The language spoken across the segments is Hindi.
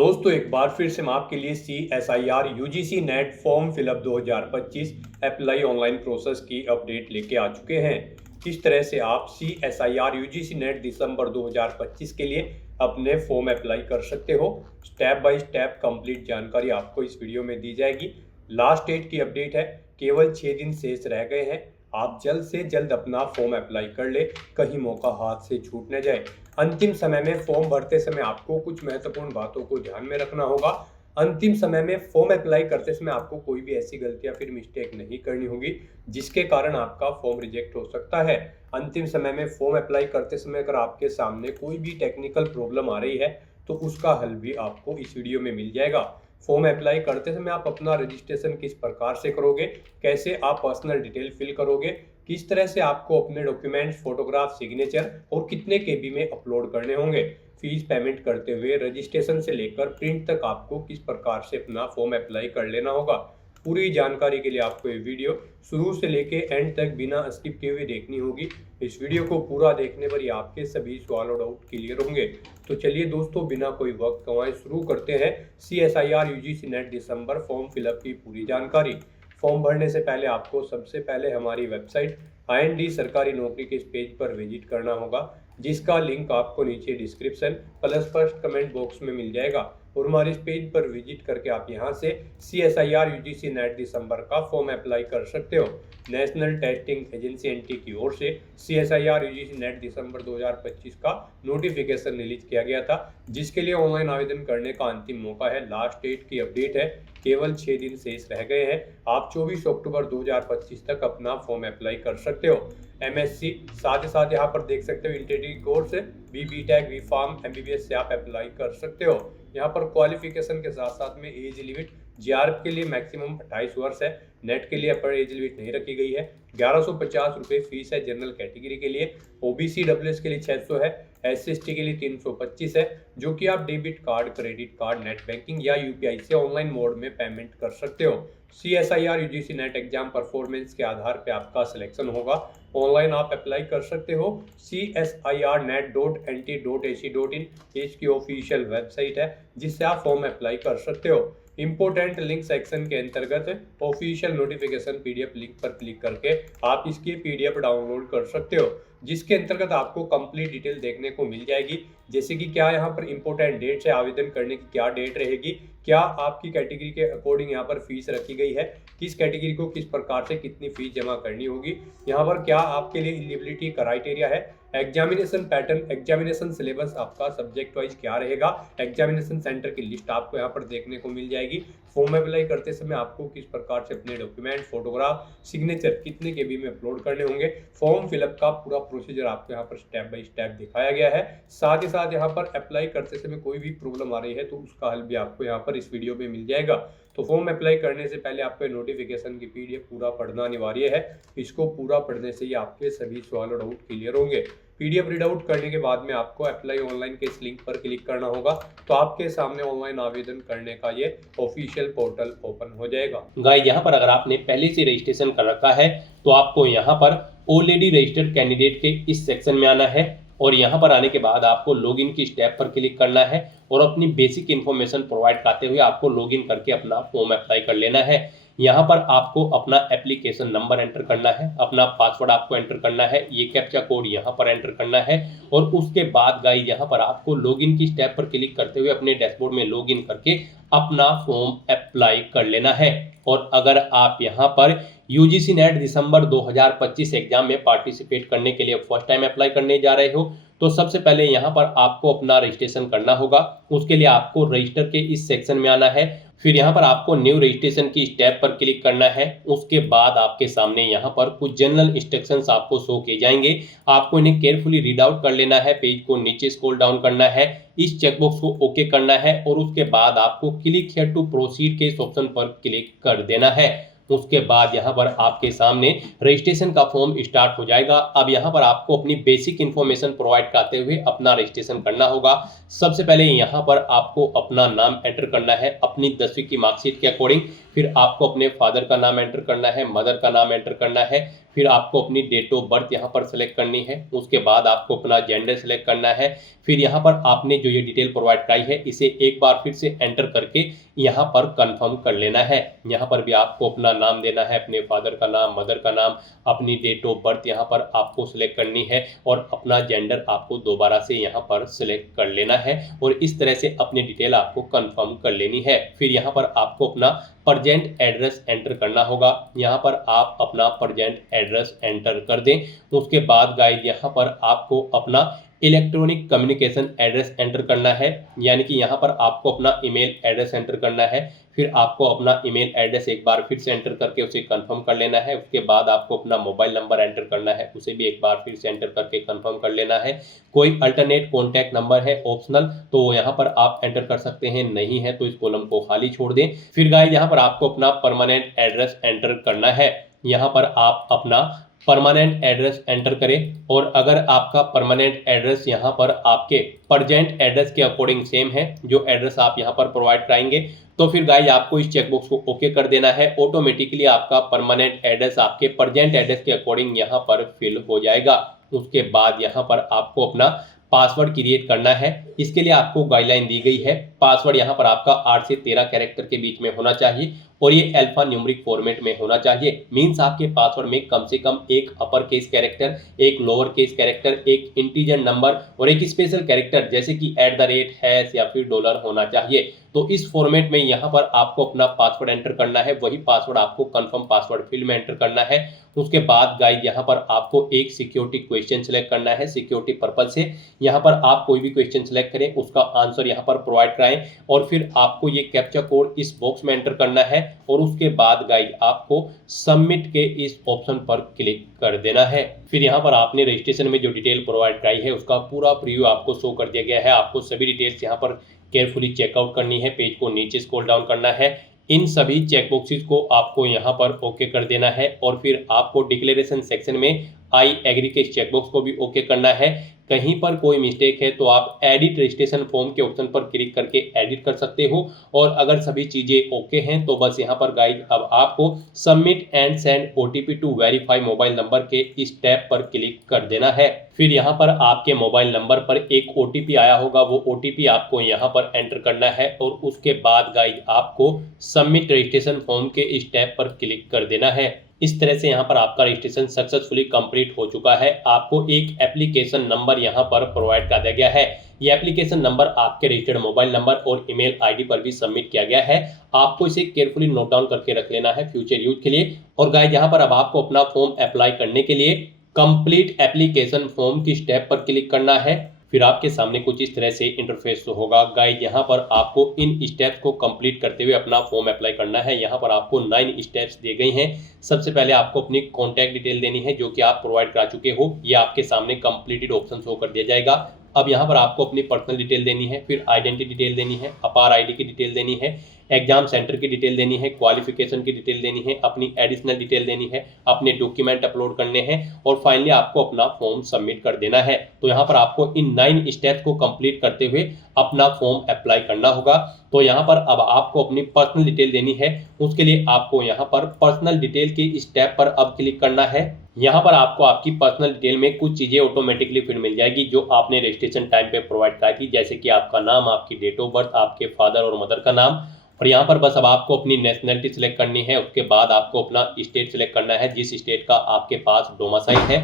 दोस्तों एक बार फिर से हम आपके लिए CSIR UGC net form fill up 2025 apply online process की अपडेट लेके आ चुके हैं। किस तरह से आप CSIR UGC नेट दिसंबर 2025 के लिए अपने फॉर्म अप्लाई कर सकते हो, स्टेप बाय स्टेप कंप्लीट जानकारी आपको इस वीडियो में दी जाएगी। लास्ट डेट की अपडेट है, केवल 6 दिन शेष रह गए हैं। आप जल्द से जल्द अपना फॉर्म अप्लाई कर ले, कहीं मौका हाथ से छूट न जाए। अंतिम समय में फॉर्म भरते समय आपको कुछ महत्वपूर्ण बातों को ध्यान में रखना होगा। अंतिम समय में फॉर्म अप्लाई करते समय आपको कोई भी ऐसी गलती या फिर मिस्टेक नहीं करनी होगी जिसके कारण आपका फॉर्म रिजेक्ट हो सकता है। अंतिम समय में फॉर्म अप्लाई करते समय अगर आपके सामने कोई भी टेक्निकल प्रॉब्लम आ रही है तो उसका हल भी आपको इस वीडियो में मिल जाएगा। फॉर्म अप्लाई करते समय आप अपना रजिस्ट्रेशन किस प्रकार से करोगे, कैसे आप पर्सनल डिटेल फिल करोगे, किस तरह से आपको अपने डॉक्यूमेंट्स, फोटोग्राफ, सिग्नेचर और कितने केबी में अपलोड करने होंगे, फीस पेमेंट करते हुए रजिस्ट्रेशन से लेकर प्रिंट तक आपको किस प्रकार से अपना फॉर्म अप्लाई कर लेना होगा। पूरी जानकारी के लिए आपको ये वीडियो शुरू से लेके एंड तक बिना स्किप किए हुए देखनी होगी। इस वीडियो को पूरा देखने पर ही आपके सभी सवाल और डाउट क्लियर होंगे। तो चलिए दोस्तों, बिना कोई वक्त गंवाए शुरू करते हैं CSIR UGC नेट दिसंबर फॉर्म फिलअप की पूरी जानकारी। फॉर्म भरने से पहले आपको सबसे पहले हमारी वेबसाइट IND सरकारी नौकरी के इस पेज पर विजिट करना होगा, जिसका लिंक आपको नीचे description plus first comment box में मिल जाएगा। और हमारे इस पेज पर विजिट करके आप यहां से CSIR UGC नेट दिसंबर का फॉर्म अप्लाई कर सकते हो। नेशनल टेस्टिंग एजेंसी NT की ओर से CSIR UGC नेट दिसंबर 2025 का नोटिफिकेशन रिलीज किया गया था, जिसके लिए ऑनलाइन आवेदन करने का अंतिम मौका है। लास्ट डेट की अपडेट है, केवल 6 दिन शेष रह गए हैं। आप 24 अक्टूबर 2025 तक अपना फॉर्म अप्लाई कर सकते हो। MSc साथ ही साथ यहाँ पर देख सकते हो integrated course BTech B.Pharm MBBS से आप अप्लाई कर सकते हो। यहाँ पर क्वालिफिकेशन के साथ साथ में एज लिमिट GRF के लिए मैक्सिमम 28 वर्ष है, नेट के लिए अपर एज लिमिट नहीं रखी गई है। 1150 रुपये फीस है जनरल कैटेगरी के लिए, OBC WS के लिए 600 है, SC/ST के लिए 325 है, जो कि आप debit card, credit card, net banking या UPI से ऑनलाइन मोड में पेमेंट कर सकते हो। CSIR UGC net exam performance के आधार पे आपका सिलेक्शन होगा। ऑनलाइन आप अप्लाई कर सकते हो। CSIRnet.nt.ac.in इसकी ऑफिशियल वेबसाइट है, जिससे आप फॉर्म अप्लाई कर सकते हो। इंपोर्टेंट लिंक सेक्शन के अंतर्गत ऑफिशियल नोटिफिकेशन PDF लिंक पर क्लिक करके आप इसकी PDF डाउनलोड कर सकते हो, जिसके अंतर्गत आपको कंप्लीट डिटेल देखने को मिल जाएगी। जैसे कि क्या यहाँ पर इंपॉर्टेंट डेट है, आवेदन करने की क्या डेट रहेगी, क्या आपकी कैटेगरी के अकॉर्डिंग यहाँ पर फीस रखी गई है, किस कैटेगरी को किस प्रकार से कितनी फीस जमा करनी होगी, यहाँ पर क्या आपके लिए एलिजिबिलिटी क्राइटेरिया है, एग्जामिनेशन पैटर्न, एग्जामिनेशन सिलेबस आपका सब्जेक्ट वाइज क्या रहेगा, एग्जामिनेशन सेंटर की लिस्ट आपको यहाँ पर देखने को मिल जाएगी। फॉर्म अप्लाई करते समय आपको किस प्रकार से अपने डॉक्यूमेंट, फोटोग्राफ, सिग्नेचर कितने केबी में अपलोड करने होंगे, फॉर्म फिलअप का पूरा प्रोसीजर आपको यहाँ पर स्टेप बाय स्टेप दिखाया गया है। साथ ही साथ यहाँ पर अप्लाई करते समय कोई भी प्रॉब्लम आ रही है तो उसका हल भी आपको यहाँ पर इस वीडियो में मिल जाएगा। तो फॉर्म अप्लाई करने से पहले आपको नोटिफिकेशन की PDF पूरा पढ़ना अनिवार्य है। इसको पूरा पढ़ने से ही आपके सभी सवाल और डाउट क्लियर होंगे। PDF रीड आउट करने के बाद में आपको अप्लाई ऑनलाइन के इस लिंक पर क्लिक करना होगा, तो आपके सामने ऑनलाइन आवेदन करने का ये ऑफिशियल पोर्टल ओपन हो जाएगा। गाइस, यहाँ पर अगर आपने पहले से रजिस्ट्रेशन कर रखा है तो आपको यहाँ पर ऑलरेडी रजिस्टर्ड कैंडिडेट के इस सेक्शन में आना है और यहाँ पर आने के बाद आपको लॉगिन की स्टेप पर क्लिक करना है और अपनी बेसिक इन्फॉर्मेशन प्रोवाइड करते हुए आपको लॉगिन करके अपना फॉर्म अप्लाई कर लेना है। यहाँ पर आपको अपना एप्लीकेशन नंबर एंटर करना है, अपना पासवर्ड आपको एंटर करना है, ये कैप्चा कोड यहाँ पर एंटर करना है और उसके बाद गाइस यहाँ पर आपको लॉगिन की स्टेप पर क्लिक करते हुए अपने डैशबोर्ड में लॉगिन करके अपना फॉर्म अप्लाई कर लेना है। और अगर आप यहाँ पर UGC नेट दिसंबर 2025 एग्जाम में पार्टिसिपेट करने के लिए फर्स्ट टाइम अप्लाई करने जा रहे हो तो सबसे पहले यहाँ पर आपको अपना रजिस्ट्रेशन करना होगा। उसके लिए आपको रजिस्टर के इस सेक्शन में आना है, फिर यहाँ पर आपको न्यू रजिस्ट्रेशन की स्टेप पर क्लिक करना है। उसके बाद आपके सामने यहाँ पर कुछ जनरल इंस्ट्रक्शंस आपको शो किए जाएंगे, आपको इन्हें केयरफुली रीड आउट कर लेना है, पेज को नीचे स्क्रॉल डाउन करना है, इस चेकबॉक्स को ओके करना है और उसके बाद आपको क्लिक हियर टू प्रोसीड के इस ऑप्शन पर क्लिक कर देना है। उसके बाद यहाँ पर आपके सामने रजिस्ट्रेशन का फॉर्म स्टार्ट हो जाएगा। अब यहाँ पर आपको अपनी बेसिक इन्फॉर्मेशन प्रोवाइड करते हुए अपना रजिस्ट्रेशन करना होगा। सबसे पहले यहाँ पर आपको अपना नाम एंटर करना है अपनी 10वीं की मार्कशीट के अकॉर्डिंग। फिर आपको अपने फादर का नाम एंटर करना है, मदर का नाम एंटर करना है। फिर आपको अपनी डेट ऑफ बर्थ यहाँ पर सेलेक्ट करनी है। उसके बाद आपको अपना जेंडर सेलेक्ट करना है। फिर यहाँ पर आपने जो ये डिटेल प्रोवाइड कराई है इसे एक बार फिर से एंटर करके यहाँ पर कंफर्म कर लेना है। यहाँ पर भी आपको अपना नाम देना है, अपने फादर का नाम, मदर का नाम, अपनी डेट ऑफ बर्थ यहाँ पर आपको सिलेक्ट करनी है और अपना जेंडर आपको दोबारा से यहाँ पर सिलेक्ट कर लेना है और इस तरह से अपनी डिटेल आपको कंफर्म कर लेनी है। फिर यहाँ पर आपको अपना प्रेजेंट एड्रेस एंटर करना होगा। यहाँ पर आप अपना प्रेजेंट एड्रेस एंटर कर दें। उसके बाद गाइस यहाँ पर आपको अपना इलेक्ट्रॉनिक कम्युनिकेशन एड्रेस एंटर करना है, यानी कि यहाँ पर आपको अपना ईमेल एड्रेस एंटर करना है। फिर आपको अपना ईमेल एड्रेस एक बार फिर से एंटर करके उसे कंफर्म कर लेना है। उसके बाद आपको अपना मोबाइल नंबर एंटर करना है, उसे भी एक बार फिर से एंटर करके कंफर्म कर लेना है। कोई अल्टरनेट कॉन्टैक्ट नंबर है ऑप्शनल तो यहाँ पर आप एंटर कर सकते हैं, नहीं है तो इस कॉलम को खाली छोड़ दें। फिर गाइस यहाँ पर आपको अपना परमानेंट एड्रेस एंटर करना है। यहाँ पर आप अपना परमानेंट एड्रेस एंटर करें और अगर आपका परमानेंट एड्रेस यहाँ पर आपके प्रेजेंट एड्रेस के अकॉर्डिंग सेम है जो एड्रेस आप यहाँ पर प्रोवाइड कराएंगे तो फिर गाइस आपको इस चेकबॉक्स को ओके कर देना है। ऑटोमेटिकली आपका परमानेंट एड्रेस आपके प्रेजेंट एड्रेस के अकॉर्डिंग यहाँ पर फिल हो जाएगा। उसके बाद यहाँ पर आपको अपना पासवर्ड क्रिएट करना है। इसके लिए आपको गाइडलाइन दी गई है। पासवर्ड यहाँ पर आपका 8 से 13 कैरेक्टर के बीच में होना चाहिए और ये अल्फा न्यूमेरिक फॉर्मेट में होना चाहिए। मींस आपके पासवर्ड में कम से कम एक अपर केस कैरेक्टर, एक लोअर केस कैरेक्टर, एक इंटीजर नंबर और एक स्पेशल कैरेक्टर जैसे कि @ हैश या फिर डॉलर होना चाहिए। तो इस फॉर्मेट में यहाँ पर आपको अपना पासवर्ड एंटर करना है। वही पासवर्ड आपको कंफर्म पासवर्ड फील्ड में एंटर करना है। उसके बाद गाइस यहाँ पर आपको एक सिक्योरिटी क्वेश्चन सिलेक्ट करना है। सिक्योरिटी पर्पज से यहाँ पर आप कोई भी क्वेश्चन सिलेक्ट करें, उसका आंसर यहाँ पर प्रोवाइड कराएं और फिर आपको ये कैप्चा कोड इस बॉक्स में एंटर करना है और उसके बाद गाइस आपको सबमिट के इस ऑप्शन पर क्लिक कर देना है। फिर यहाँ पर आपने रजिस्ट्रेशन में जो डिटेल प्रोवाइड कराई है उसका पूरा प्रीव्यू आपको शो कर दिया गया है। आपको सभी डिटेल्स यहाँ पर केयरफुली चेकआउट करनी है, पेज को नीचे स्क्रॉल डाउन करना है। इन सभी चेकबॉक्सेस को आपको यहाँ पर ओके कर देना है और फिर आपको डिक्लेरेशन सेक्शन में आई एग्री के चेकबॉक्स को भी ओके करना है। कहीं पर कोई मिस्टेक है तो आप एडिट रजिस्ट्रेशन फॉर्म के ऑप्शन पर क्लिक करके एडिट कर सकते हो और अगर सभी चीज़ें ओके हैं तो बस यहाँ पर गाइस अब आपको submit and send OTP to verify mobile number के इस टैब पर क्लिक कर देना है। फिर यहाँ पर आपके मोबाइल नंबर पर एक OTP आया होगा, वो OTP आपको यहाँ पर एंटर करना है और उसके बाद गाइस आपको सबमिट रजिस्ट्रेशन फॉर्म के इस टैब पर क्लिक कर देना है। इस तरह से यहाँ पर आपका रजिस्ट्रेशन सक्सेसफुली कंप्लीट हो चुका है। आपको एक एप्लीकेशन नंबर यहाँ पर प्रोवाइड कर दिया गया है। ये एप्लीकेशन नंबर आपके रजिस्टर्ड मोबाइल नंबर और ईमेल आईडी पर भी सबमिट किया गया है। आपको इसे केयरफुली नोट डाउन करके रख लेना है फ्यूचर यूज के लिए। और गाइस यहाँ पर अब आपको अपना फॉर्म अप्लाई करने के लिए कंप्लीट एप्लीकेशन फॉर्म की स्टेप पर क्लिक करना है। फिर आपके सामने कुछ इस तरह से इंटरफेस होगा। गाइस यहाँ पर आपको इन स्टेप्स को कंप्लीट करते हुए अपना फॉर्म अप्लाई करना है। यहाँ पर आपको 9 स्टेप्स दिए गए हैं। सबसे पहले आपको अपनी कॉन्टैक्ट डिटेल देनी है जो कि आप प्रोवाइड करा चुके हो। ये आपके सामने कंप्लीटेड ऑप्शन शो कर दिया जाएगा। अब यहाँ पर आपको अपनी पर्सनल डिटेल देनी है, फिर आइडेंटिटी डिटेल देनी है, अपार आईडी की डिटेल देनी है, एग्जाम सेंटर की डिटेल देनी है, क्वालिफिकेशन की डिटेल देनी है, अपनी एडिशनल डिटेल देनी है, अपने डॉक्यूमेंट अपलोड करने हैं और फाइनली आपको अपना फॉर्म सबमिट कर देना है। तो यहाँ पर आपको इन 9 स्टेप्स को कंप्लीट करते हुए अपना फॉर्म अप्लाई करना होगा। तो यहाँ पर अब आपको अपनी पर्सनल डिटेल देनी है। उसके लिए आपको यहाँ पर पर्सनल डिटेल के स्टेप पर अब क्लिक करना है। यहाँ पर आपको आपकी पर्सनल डिटेल में कुछ चीज़ें ऑटोमेटिकली फिर मिल जाएगी जो आपने रजिस्ट्रेशन टाइम पे प्रोवाइड कराई थी, जैसे कि आपका नाम, आपकी डेट ऑफ बर्थ, आपके फादर और मदर का नाम। और यहाँ पर बस अब आपको अपनी नेशनलिटी सिलेक्ट करनी है। उसके बाद आपको अपना स्टेट सिलेक्ट करना है जिस स्टेट का आपके पास डोमिसाइल है।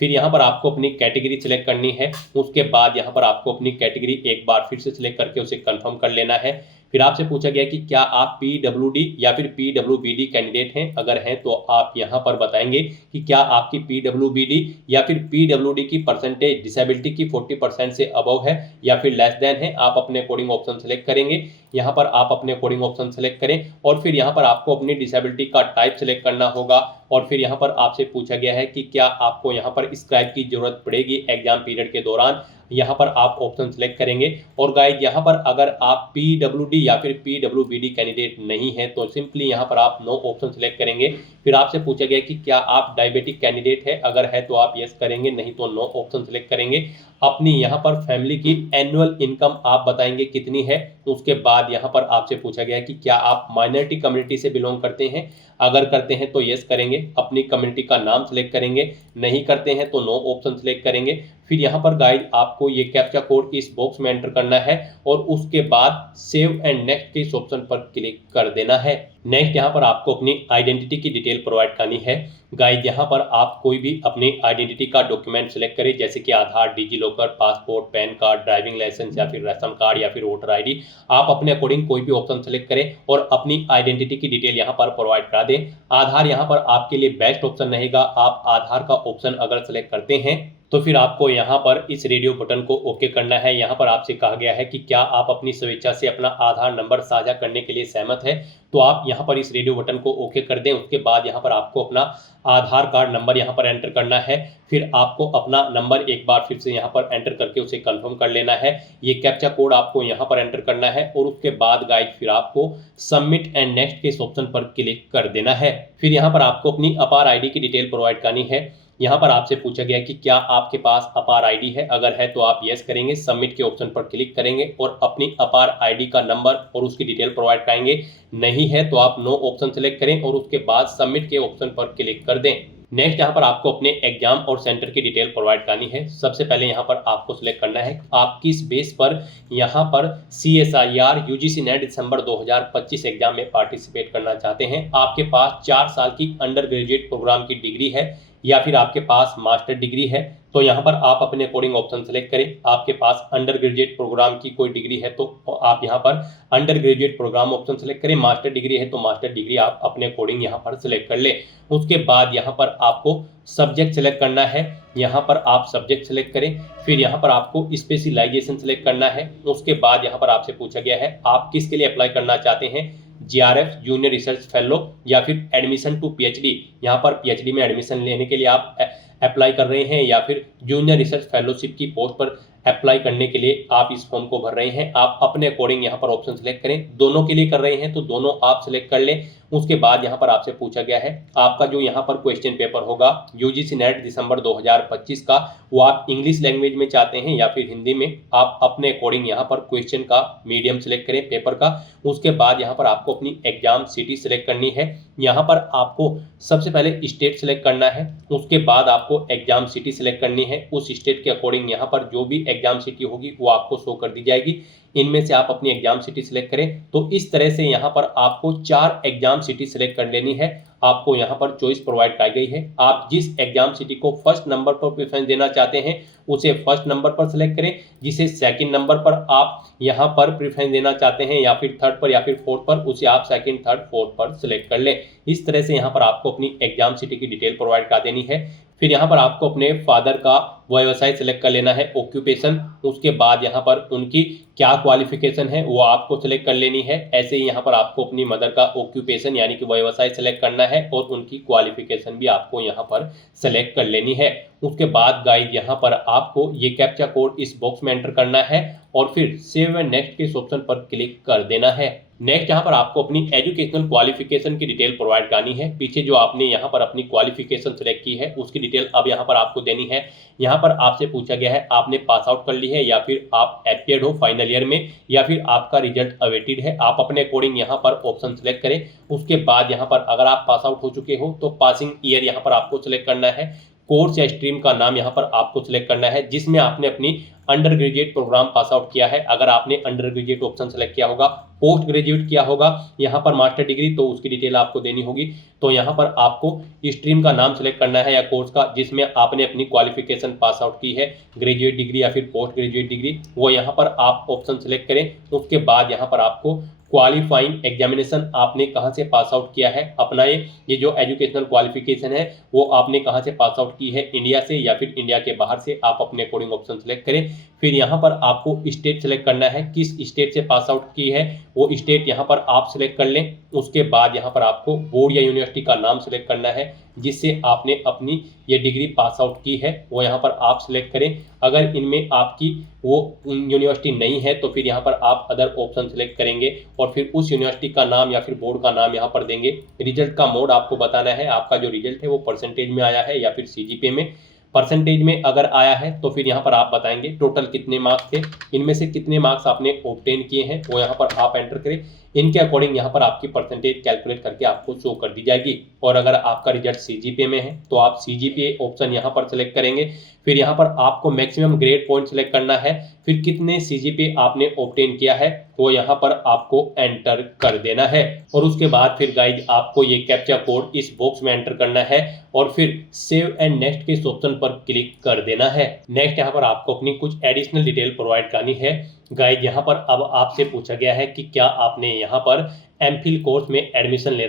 फिर यहाँ पर आपको अपनी कैटेगरी सिलेक्ट करनी है। उसके बाद यहाँ पर आपको अपनी कैटेगरी एक बार फिर से सिलेक्ट करके उसे कंफर्म कर लेना है। फिर आपसे पूछा गया कि क्या आप PWD या फिर PWBD कैंडिडेट हैं। अगर हैं तो आप यहाँ पर बताएंगे कि क्या आपकी PWBD या फिर PWD की परसेंटेज डिसेबिलिटी की 40% से अबव है या फिर लेस देन है। आप अपने अकॉर्डिंग ऑप्शन सेलेक्ट करेंगे। यहाँ पर आप अपने अकॉर्डिंग ऑप्शन सेलेक्ट करें और फिर यहाँ पर आपको अपनी डिसेबिलिटी का टाइप सेलेक्ट करना होगा और फिर यहाँ पर आपसे पूछा गया है कि क्या आपको यहाँ पर स्क्राइब की जरूरत पड़ेगी एग्जाम पीरियड के दौरान। यहाँ पर आप ऑप्शन सेलेक्ट करेंगे और गाइज यहाँ पर अगर आप पीडब्ल्यूडी या फिर पीडब्ल्यूबीडी कैंडिडेट नहीं है तो सिंपली यहाँ पर आप नो ऑप्शन सेलेक्ट करेंगे। फिर आपसे पूछा गया कि क्या आप डायबिटिक कैंडिडेट है, अगर है तो आप यस करेंगे, नहीं तो नो ऑप्शन सेलेक्ट करेंगे। अपनी यहाँ पर फैमिली की एनुअल इनकम आप बताएंगे कितनी है। उसके बाद यहाँ पर आपसे पूछा गया कि क्या आप माइनॉरिटी कम्युनिटी से बिलोंग करते हैं, अगर करते हैं तो यस करेंगे, अपनी कम्युनिटी का नाम सेलेक्ट करेंगे, नहीं करते हैं तो नो ऑप्शन सेलेक्ट करेंगे। फिर यहाँ पर गाइड आपको ये कैप्चा कोड इस बॉक्स में एंटर करना है और उसके बाद सेव एंड नेक्स्ट के इस ऑप्शन पर क्लिक कर देना है। नेक्स्ट यहाँ पर आपको अपनी आइडेंटिटी की डिटेल प्रोवाइड करनी है। गाइड यहाँ पर आप कोई भी अपनी आइडेंटिटी का डॉक्यूमेंट सेलेक्ट करें, जैसे कि Aadhaar, DigiLocker, passport, PAN card, driving licence या फिर राशन कार्ड या फिर वोटर आईडी। आप अपने अकॉर्डिंग कोई भी ऑप्शन सेलेक्ट करें और अपनी आइडेंटिटी की डिटेल यहाँ पर प्रोवाइड करा दें। आधार यहाँ पर आपके लिए बेस्ट ऑप्शन रहेगा। आप आधार का ऑप्शन अगर सेलेक्ट करते हैं तो फिर आपको यहाँ पर इस रेडियो बटन को ओके करना है। यहाँ पर आपसे कहा गया है कि क्या आप अपनी स्वेच्छा से अपना आधार नंबर साझा करने के लिए सहमत है, तो आप यहाँ पर इस रेडियो बटन को ओके कर दें। उसके बाद यहाँ पर आपको अपना आधार कार्ड नंबर यहाँ पर एंटर करना है। फिर आपको अपना नंबर एक बार फिर से यहाँ पर एंटर करके उसे कंफर्म कर लेना है। ये कैप्चा कोड आपको यहाँ पर एंटर करना है और उसके बाद गाइड फिर आपको सबमिट एंड नेक्स्ट के इस ऑप्शन पर क्लिक कर देना है। फिर यहाँ पर आपको अपनी अपार आईडी की डिटेल प्रोवाइड करनी है। यहाँ पर आपसे पूछा गया कि क्या आपके पास अपार आईडी है, अगर है तो आप यस करेंगे, सबमिट के ऑप्शन पर क्लिक करेंगे और अपनी अपार आईडी का नंबर और उसकी डिटेल प्रोवाइड कराएंगे। नहीं है तो आप नो ऑप्शन सेलेक्ट करें और उसके बाद सबमिट के ऑप्शन पर क्लिक कर दें। नेक्स्ट यहाँ पर आपको अपने एग्जाम और सेंटर की डिटेल प्रोवाइड करनी है। सबसे पहले यहाँ पर आपको सिलेक्ट करना है आप किस बेस पर यहाँ पर CSIR UGC नेट दिसंबर 2025 एग्जाम में पार्टिसिपेट करना चाहते हैं। आपके पास 4 साल की अंडर ग्रेजुएट प्रोग्राम की डिग्री है या फिर आपके पास मास्टर डिग्री है, तो यहाँ पर आप अपने अकॉर्डिंग ऑप्शन सेलेक्ट करें। आपके पास अंडर ग्रेजुएट प्रोग्राम की कोई डिग्री है तो आप यहाँ पर under graduate programme option select करें। मास्टर डिग्री है तो मास्टर डिग्री आप अपने अकॉर्डिंग यहाँ पर सेलेक्ट कर लें। उसके बाद यहाँ पर आपको सब्जेक्ट सेलेक्ट करना है। यहाँ पर आप सब्जेक्ट सेलेक्ट करें। फिर यहाँ पर आपको स्पेशलाइजेशन सेलेक्ट करना है। उसके बाद यहाँ पर आपसे पूछा गया है आप किसके लिए अप्लाई करना चाहते हैं, GRF जूनियर रिसर्च फेलो या फिर एडमिशन टू PhD। यहाँ पर PhD में एडमिशन लेने के लिए आप अप्लाई कर रहे हैं या फिर जूनियर रिसर्च फेलोशिप की पोस्ट पर अप्लाई करने के लिए आप इस फॉर्म को भर रहे हैं। आप अपने अकॉर्डिंग यहाँ पर ऑप्शन सेलेक्ट करें। दोनों के लिए कर रहे हैं तो दोनों आप सेलेक्ट कर लें। उसके बाद यहाँ पर आपसे पूछा गया है आपका जो यहाँ पर क्वेश्चन पेपर होगा UGC नेट दिसंबर 2025 का, वो आप इंग्लिश लैंग्वेज में चाहते हैं या फिर हिंदी में। आप अपने अकॉर्डिंग यहाँ पर क्वेश्चन का मीडियम सेलेक्ट करें पेपर का। उसके बाद यहाँ पर आपको अपनी एग्जाम सिटी सेलेक्ट करनी है। यहाँ पर आपको सबसे पहले स्टेट सेलेक्ट करना है। उसके बाद आपको एग्जाम सिटी सेलेक्ट करनी है। उस स्टेट के अकॉर्डिंग यहाँ पर जो भी एग्जाम सिटी होगी वो आपको शो कर दी जाएगी। इनमें से आप अपनी एग्जाम सिटी सेलेक्ट करें। तो इस तरह से यहाँ पर आपको 4 एग्जाम सिटी सेलेक्ट कर लेनी है। आपको यहाँ पर चॉइस प्रोवाइड कराई गई है। आप जिस एग्जाम सिटी को फर्स्ट नंबर पर प्रेफरेंस देना चाहते हैं उसे फर्स्ट नंबर पर सेलेक्ट करें। जिसे सेकंड नंबर पर आप यहाँ पर प्रेफरेंस देना चाहते हैं या फिर थर्ड पर या फिर फोर्थ पर, उसे आप सेकंड, थर्ड, फोर्थ पर सेलेक्ट कर लें। इस तरह से यहाँ पर आपको अपनी एग्जाम सिटी की डिटेल प्रोवाइड करा देनी है। फिर यहाँ पर आपको अपने फादर का व्यवसाय सेलेक्ट कर लेना है, ऑक्यूपेशन। उसके बाद यहाँ पर उनकी क्या क्वालिफिकेशन है वो आपको सेलेक्ट कर लेनी है। ऐसे ही यहाँ पर आपको अपनी मदर का ऑक्यूपेशन यानी कि व्यवसाय सेलेक्ट करना है और उनकी क्वालिफिकेशन भी आपको यहाँ पर सेलेक्ट कर लेनी है। उसके बाद गाइड यहाँ पर आपको ये कैप्चा कोड इस बॉक्स में एंटर करना है और फिर सेव एंड नेक्स्ट के इस ऑप्शन पर क्लिक कर देना है। नेक्स्ट यहाँ पर आपको अपनी एजुकेशनल क्वालिफिकेशन की डिटेल प्रोवाइड करनी है। पीछे जो आपने यहाँ पर अपनी क्वालिफिकेशन सेलेक्ट की है उसकी डिटेल अब यहाँ पर आपको देनी है। यहाँ पर आपसे पूछा गया है आपने पास आउट कर ली है या फिर आप अपीयर्ड हो फाइनल ईयर में या फिर आपका रिजल्ट अवेटेड है। आप अपने अकॉर्डिंग यहाँ पर ऑप्शन सेलेक्ट करें। उसके बाद यहाँ पर अगर आप पास आउट हो चुके हो तो पासिंग ईयर यहाँ पर आपको सेलेक्ट करना है। कोर्स या स्ट्रीम का नाम यहाँ पर आपको सिलेक्ट करना है जिसमें आपने अपनी undergraduate programme pass out किया है। अगर आपने अंडर ग्रेजुएट ऑप्शन सेलेक्ट किया होगा, पोस्ट ग्रेजुएट किया होगा यहाँ पर मास्टर डिग्री, तो उसकी डिटेल आपको देनी होगी। तो यहाँ पर आपको स्ट्रीम का नाम सेलेक्ट करना है या कोर्स का जिसमें आपने अपनी क्वालिफिकेशन पास आउट की है, ग्रेजुएट डिग्री या फिर पोस्ट ग्रेजुएट डिग्री, वो यहाँ पर आप ऑप्शन सेलेक्ट करें। उसके बाद यहाँ पर आपको क्वालिफाइंग एग्जामिनेशन आपने कहाँ से पास आउट किया है, अपना ये जो एजुकेशनल क्वालिफिकेशन है वो आपने कहाँ से पास आउट की है, इंडिया से या फिर इंडिया के बाहर से, आप अपने अकॉर्डिंग ऑप्शन सेलेक्ट करें। फिर यहाँ पर आपको स्टेट सेलेक्ट करना है, किस स्टेट से पास आउट की है वो स्टेट यहाँ पर आप सेलेक्ट कर लें। उसके बाद यहाँ पर आपको बोर्ड या यूनिवर्सिटी का नाम सेलेक्ट करना है जिससे आपने अपनी ये डिग्री पास आउट की है, वो यहाँ पर आप सेलेक्ट करें। अगर इनमें आपकी वो यूनिवर्सिटी नहीं है तो फिर यहाँ पर आप अदर ऑप्शन सेलेक्ट करेंगे और फिर उस यूनिवर्सिटी का नाम या फिर बोर्ड का नाम यहाँ पर देंगे। रिजल्ट का मोड आपको बताना है, आपका जो रिजल्ट है वो परसेंटेज में आया है या फिर सीजीपीए में। परसेंटेज में अगर आया है तो फिर यहाँ पर आप बताएंगे टोटल कितने मार्क्स थे, इनमें से कितने मार्क्स आपने ऑब्टेन किए हैं वो यहाँ पर आप एंटर करें। इनके अकॉर्डिंग यहाँ पर आपकी परसेंटेज कैलकुलेट करके आपको शो कर दी जाएगी। और अगर आपका रिजल्ट सीजीपीए में है तो आप सीजीपीए ऑप्शन यहाँ पर सेलेक्ट करेंगे। फिर यहाँ पर आपको मैक्सिमम ग्रेड पॉइंट सेलेक्ट करना है, फिर कितने सीजीपीए आपने ऑब्टेन किया है वो यहाँ पर आपको एंटर कर देना है। और उसके बाद फिर गाइज आपको ये कैप्चा कोड इस बॉक्स में एंटर करना है और फिर सेव एंड नेक्स्ट के इस ऑप्शन पर क्लिक कर देना है। नेक्स्ट यहाँ पर आपको अपनी कुछ एडिशनल डिटेल प्रोवाइड करनी है। गाइज यहाँ पर अब आपसे पूछा गया है कि क्या आपने यहाँ पर एमफिल कोर्स में एडमिशन ले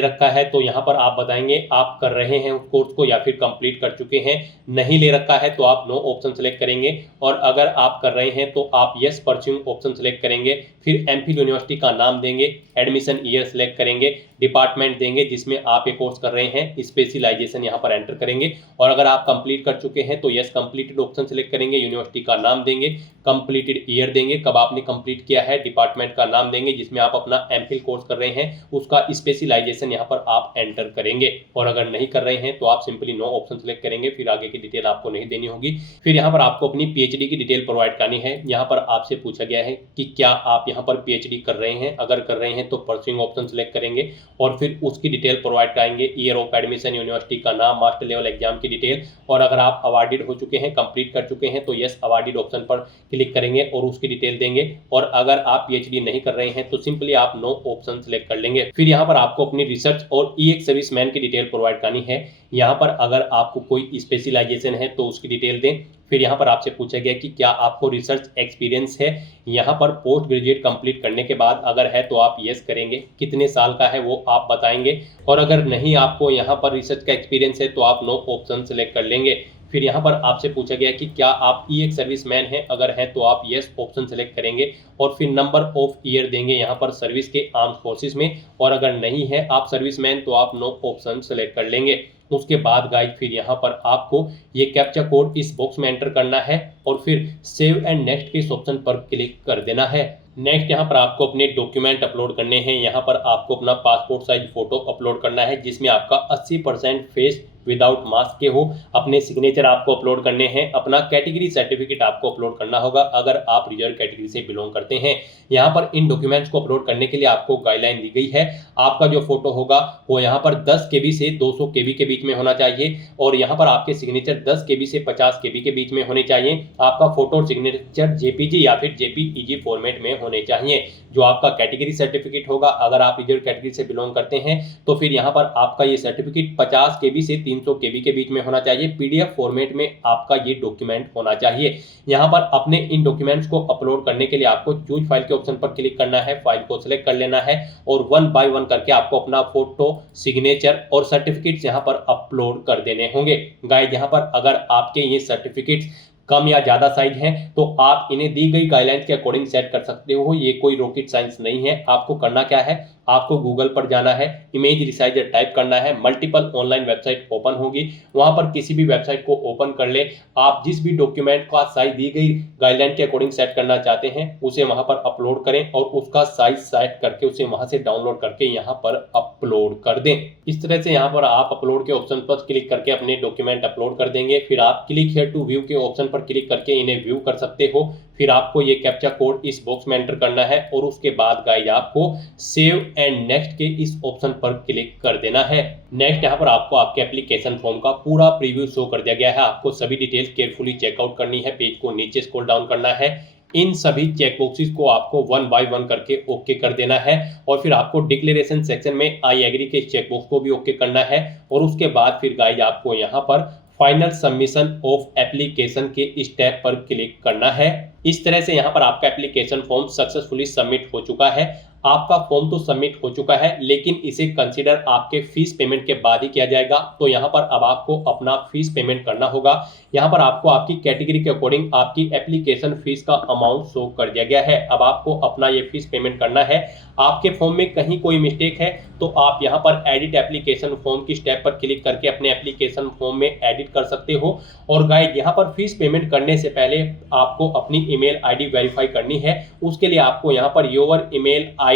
रखा है तो यहाँ पर आप बताएंगे आप कर रहे हैं उस कोर्स को या फिर कंप्लीट कर चुके हैं। नहीं ले रखा है तो आप नो ऑप्शन सेलेक्ट करेंगे और अगर आप कर रहे हैं तो आप यस परस्यूइंग ऑप्शन सेलेक्ट करेंगे। फिर एमफिल यूनिवर्सिटी का नाम देंगे, एडमिशन ईयर सेलेक्ट करेंगे, डिपार्टमेंट देंगे जिसमें आप ये कोर्स कर रहे हैं, स्पेशलाइजेशन यहाँ पर एंटर करेंगे। और अगर आप कंप्लीट कर चुके हैं तो यस कंप्लीटेड ऑप्शन सेलेक्ट करेंगे, यूनिवर्सिटी का नाम देंगे, कंप्लीटेड ईयर देंगे कब आपने कंप्लीट किया है, डिपार्टमेंट का नाम देंगे जिसमें आप अपना एमफिल कोर्स कर रहे हैं, उसका स्पेशलाइजेशन यहाँ पर आप एंटर करेंगे। और अगर नहीं कर रहे हैं तो आप सिंपली नो ऑप्शन सेलेक्ट करेंगे, फिर आगे की डिटेल आपको नहीं देनी होगी। फिर यहाँ पर आपको अपनी पीएचडी की डिटेल प्रोवाइड करनी है। यहाँ पर आपसे पूछा गया है कि क्या आप यहाँ पर पीएचडी कर रहे हैं, अगर कर रहे हैं तो परस्यूइंग ऑप्शन सेलेक्ट करेंगे और फिर उसकी डिटेल प्रोवाइड कराएंगे, ईयर ऑफ एडमिशन, यूनिवर्सिटी का नाम, मास्टर लेवल एग्जाम की डिटेल। और अगर आप अवार्डेड हो चुके हैं, कंप्लीट कर चुके हैं तो यस अवार्डेड ऑप्शन पर क्लिक करेंगे और उसकी डिटेल देंगे। और अगर आप पीएचडी नहीं कर रहे हैं तो सिंपली आप नो ऑप्शन सेलेक्ट कर लेंगे। फिर यहाँ पर आपको अपनी रिसर्च और ईएक्स सर्विसमैन की डिटेल प्रोवाइड करनी है। यहाँ पर अगर आपको कोई स्पेशलाइजेशन है तो उसकी डिटेल दें। फिर यहाँ पर आपसे पूछा गया कि क्या आपको रिसर्च एक्सपीरियंस है। यहाँ पर पोस्ट ग्रेजुएट कंप्लीट करने के बाद अगर है तो आप यस करेंगे, कितने साल का है वो आप बताएंगे। और अगर नहीं आपको यहाँ पर रिसर्च का एक्सपीरियंस है तो आप नो ऑप्शन सेलेक्ट कर लेंगे। फिर यहाँ पर आपसे पूछा गया कि क्या आप ईएक्स सर्विसमैन हैं, अगर है तो आप यस ऑप्शन सेलेक्ट करेंगे और फिर नंबर ऑफ ईयर देंगे यहाँ पर सर्विस के आर्म्ड फोर्सेस में। और अगर नहीं है आप सर्विसमैन तो आप नो ऑप्शन सेलेक्ट कर लेंगे। उसके बाद गाइज फिर यहाँ पर आपको ये कैप्चा कोड इस बॉक्स में एंटर करना है और फिर सेव एंड नेक्स्ट के इस ऑप्शन पर क्लिक कर देना है। नेक्स्ट यहाँ पर आपको अपने डॉक्यूमेंट अपलोड करने हैं। यहाँ पर आपको अपना पासपोर्ट साइज फोटो अपलोड करना है जिसमें आपका 80% फेस विदाउट मास्क के हो। अपने सिग्नेचर आपको अपलोड करने हैं, अपना कैटेगरी सर्टिफिकेट आपको अपलोड करना होगा अगर आप रिजर्व कैटेगरी से बिलोंग करते हैं। यहाँ पर इन डॉक्यूमेंट्स को अपलोड करने के लिए आपको गाइडलाइन दी गई है। आपका जो फोटो होगा वो यहाँ पर 10 KB से 200 KB के बीच में होना चाहिए और यहाँ पर आपके सिग्नेचर 10 KB से 50 KB के बीच में होने चाहिए। आपका फोटो और सिग्नेचर जेपीजी या फिर जेपीईजी फॉर्मेट में होने चाहिए। जो आपका कैटेगरी सर्टिफिकेट होगा, अगर आप रिजर्व कैटेगरी से बिलोंग करते हैं तो फिर यहाँ पर आपका ये सर्टिफिकेट 50 KB से 300 KB के बीच में होना चाहिए। पीडीएफ फॉर्मेट में आपका ये डॉक्यूमेंट होना चाहिए। यहाँ पर अपने इन डॉक्यूमेंट्स को अपलोड करने के लिए आपको चूज फाइल के ऑप्शन पर क्लिक करना है, फाइल को सिलेक्ट कर लेना है और 1 बाय 1 करके आपको अपना फोटो, सिग्नेचर और सर्टिफिकेट्स यहाँ पर अपलोड कर देने होंगे। गाइस यहाँ पर अगर आपके ये सर्टिफिकेट्स कम या ज़्यादा साइज है तो आप इन्हें दी गई गाइडलाइंस के अकॉर्डिंग सेट कर सकते हो। ये कोई रॉकेट साइंस नहीं है। आपको करना क्या है, आपको गूगल पर जाना है, इमेज रिसाइजर टाइप करना है, मल्टीपल ऑनलाइन वेबसाइट ओपन होगी, वहां पर किसी भी वेबसाइट को ओपन कर ले। आप जिस भी डॉक्यूमेंट का साइज दी गई गाइडलाइन के अकॉर्डिंग सेट करना चाहते हैं उसे वहां पर अपलोड करें और उसका साइज सेट करके उसे वहां से डाउनलोड करके यहाँ पर अपलोड कर दें। इस तरह से यहाँ पर आप अपलोड के ऑप्शन पर क्लिक करके अपने डॉक्यूमेंट अपलोड कर देंगे। फिर आप क्लिक हियर टू व्यू के ऑप्शन पर क्लिक करके इन्हें व्यू कर सकते हो। फिर आपको ये कैप्चा कोड इस बॉक्स में एंटर करना है और उसके बाद गाइस आपको सेव एंड नेक्स्ट के इस ऑप्शन पर क्लिक कर देना है। नेक्स्ट यहाँ पर आपको आपके एप्लीकेशन फॉर्म का पूरा प्रीव्यू शो कर दिया गया है। आपको सभी डिटेल्स केयरफुली चेकआउट करनी है, पेज को नीचे स्क्रॉल डाउन करना है। इन सभी चेक बॉक्सेस को आपको 1 बाय 1 करके ओके कर देना है और फिर आपको डिक्लेरेशन सेक्शन में आई एग्री के चेक बॉक्स को भी ओके करना है और उसके बाद फिर गाइस आपको यहाँ पर फाइनल सबमिशन ऑफ एप्लीकेशन के स्टेप पर क्लिक करना है। इस तरह से यहाँ पर आपका एप्लीकेशन फॉर्म सक्सेसफुली सबमिट हो चुका है। आपका फॉर्म तो सबमिट हो चुका है, लेकिन इसे कंसीडर आपके फीस पेमेंट के बाद ही किया जाएगा। तो यहाँ पर अब आपको अपना फीस पेमेंट करना होगा। यहाँ पर आपको आपकी कैटेगरी के अकॉर्डिंग आपकी एप्लीकेशन फीस का अमाउंट शो कर दिया गया है। अब आपको अपना ये फीस पेमेंट करना है। आपके फॉर्म में कहीं कोई मिस्टेक है तो आप यहाँ पर एडिट एप्लीकेशन फॉर्म की स्टेप पर क्लिक करके अपने एप्लीकेशन फॉर्म में एडिट कर सकते हो। और गाइड, यहाँ पर फीस पेमेंट करने से पहले आपको अपनी ईमेल आईडी वेरीफाई करनी है। उसके लिए आपको यहाँ per your email ID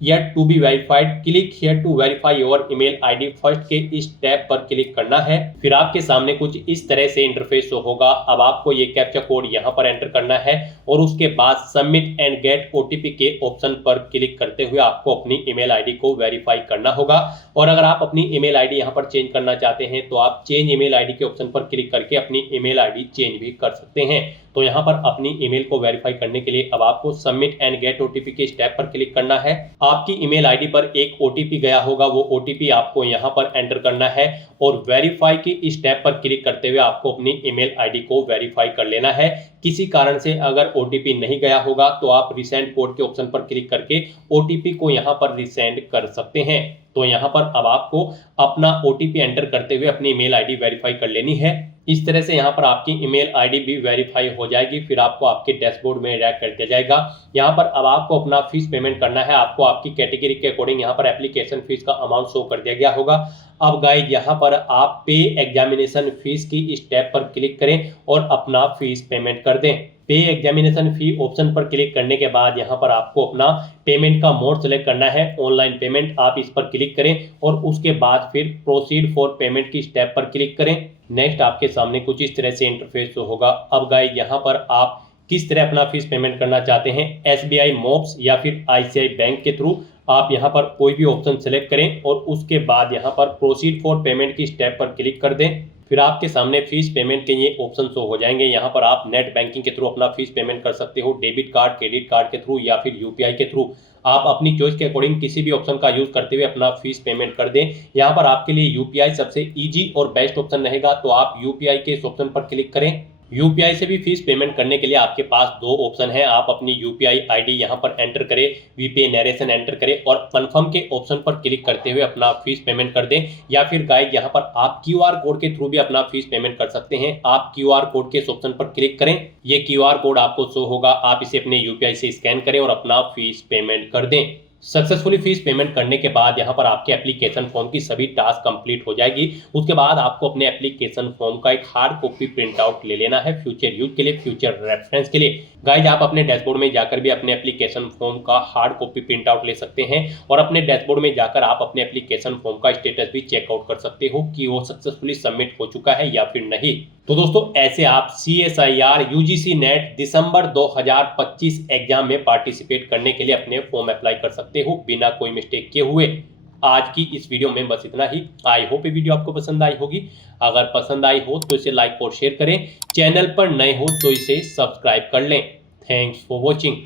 yet to be verified, click here to verify your email ID first के इस टैब पर क्लिक करना है। फिर आपके सामने कुछ इस तरह से इंटरफेस शो होगा। अब आपको ये कैप्चा कोड यहाँ पर एंटर करना है और उसके बाद सबमिट एंड गेट ओटीपी के ऑप्शन पर क्लिक करते हुए आपको अपनी ईमेल आईडी को वेरीफाई करना होगा। और अगर आप अपनी ईमेल आईडी यहाँ पर चेंज करना चाहते हैं तो आप चेंज ईमेल आईडी के ऑप्शन पर क्लिक करके अपनी ईमेल आईडी चेंज भी कर सकते हैं। तो यहाँ पर अपनी ईमेल को वेरीफाई करने के लिए अब आपको सबमिट एंड गेट ओटीपी के स्टेप पर क्लिक करना है। आपकी ईमेल आईडी पर एक ओटीपी गया होगा, वो ओटीपी आपको यहाँ पर एंटर करना है और वेरीफाई की स्टेप पर क्लिक करते हुए आपको अपनी ईमेल आईडी को वेरीफाई कर लेना है। किसी कारण से अगर ओटीपी नहीं गया होगा तो आप रिसेंड कोड के ऑप्शन पर क्लिक करके ओटीपी को यहाँ पर रिसेंड कर सकते हैं। तो यहाँ पर अब आपको अपना ओटीपी एंटर करते हुए अपनी ईमेल आईडी वेरीफाई कर लेनी है। इस तरह से यहाँ पर आपकी ईमेल आईडी भी वेरीफाई हो जाएगी। फिर आपको आपके डैशबोर्ड में रैक कर दिया जाएगा। यहाँ पर अब आपको अपना फीस पेमेंट करना है। आपको आपकी कैटेगरी के अकॉर्डिंग यहाँ पर एप्लीकेशन फीस का अमाउंट शो कर दिया गया होगा। अब गाइड, यहाँ पर आप पे एग्जामिनेशन फीस की स्टेप पर क्लिक करें और अपना फीस पेमेंट कर दें। पे एग्जामिनेशन फी ऑप्शन पर क्लिक करने के बाद यहाँ पर आपको अपना पेमेंट का मोड सेलेक्ट करना है, ऑनलाइन पेमेंट। आप इस पर क्लिक करें और उसके बाद फिर प्रोसीड फॉर पेमेंट की स्टेप पर क्लिक करें। नेक्स्ट आपके सामने कुछ इस तरह से इंटरफेस होगा। अब गाइड, यहाँ पर आप किस तरह अपना फीस पेमेंट करना चाहते हैं, एसबीआई मोब्स या फिर आईसीआई बैंक के थ्रू, आप यहाँ पर कोई भी ऑप्शन सेलेक्ट करें और उसके बाद यहाँ पर प्रोसीड फॉर पेमेंट की स्टेप पर क्लिक कर दें। फिर आपके सामने फीस पेमेंट के ये ऑप्शन शो हो जाएंगे। यहाँ पर आप नेट बैंकिंग के थ्रू अपना फीस पेमेंट कर सकते हो, डेबिट कार्ड, क्रेडिट कार्ड के थ्रू या फिर यूपीआई के थ्रू। आप अपनी चॉइस के अकॉर्डिंग किसी भी ऑप्शन का यूज करते हुए अपना फीस पेमेंट कर दें। यहाँ पर आपके लिए यूपीआई सबसे इजी और बेस्ट ऑप्शन रहेगा, तो आप यूपीआई के इस ऑप्शन पर क्लिक करें। यूपीआई से भी फीस पेमेंट करने के लिए आपके पास दो ऑप्शन है। आप अपनी यूपीआई आईडी यहाँ पर एंटर करें, वीपीआई नरेशन एंटर करें और कंफर्म के ऑप्शन पर क्लिक करते हुए अपना फीस पेमेंट कर दें। या फिर गाइड, यहाँ पर आप क्यूआर कोड के थ्रू भी अपना फीस पेमेंट कर सकते हैं। आप क्यूआर कोड के ऑप्शन पर क्लिक करें, ये क्यूआर कोड आपको शो होगा। आप इसे अपने यूपीआई से स्कैन करें और अपना फीस पेमेंट कर दें। सक्सेसफुली फीस पेमेंट करने के बाद यहाँ पर आपके एप्लीकेशन फॉर्म की सभी टास्क कंप्लीट हो जाएगी। उसके बाद आपको अपने एप्लीकेशन फॉर्म का एक हार्ड कॉपी प्रिंट आउट ले लेना है फ्यूचर यूज के लिए, फ्यूचर रेफरेंस के लिए। गाइज, आप अपने डैशबोर्ड में जाकर भी अपने एप्लीकेशन फॉर्म का हार्ड कॉपी प्रिंट आउट ले सकते हैं और अपने डैशबोर्ड में जाकर आप अपने एप्लीकेशन फॉर्म का स्टेटस भी चेकआउट कर सकते हो कि वो सक्सेसफुली सबमिट हो चुका है या फिर नहीं। तो दोस्तों, ऐसे आप CSIR UGC नेट दिसंबर 2025 एग्जाम में पार्टिसिपेट करने के लिए अपने फॉर्म अप्लाई कर सकते हो बिना कोई मिस्टेक किए हुए। आज की इस वीडियो में बस इतना ही। आई होप ये वीडियो आपको पसंद आई होगी। अगर पसंद आई हो तो इसे लाइक और शेयर करें। चैनल पर नए हो तो इसे सब्सक्राइब कर लें। Thanks for watching.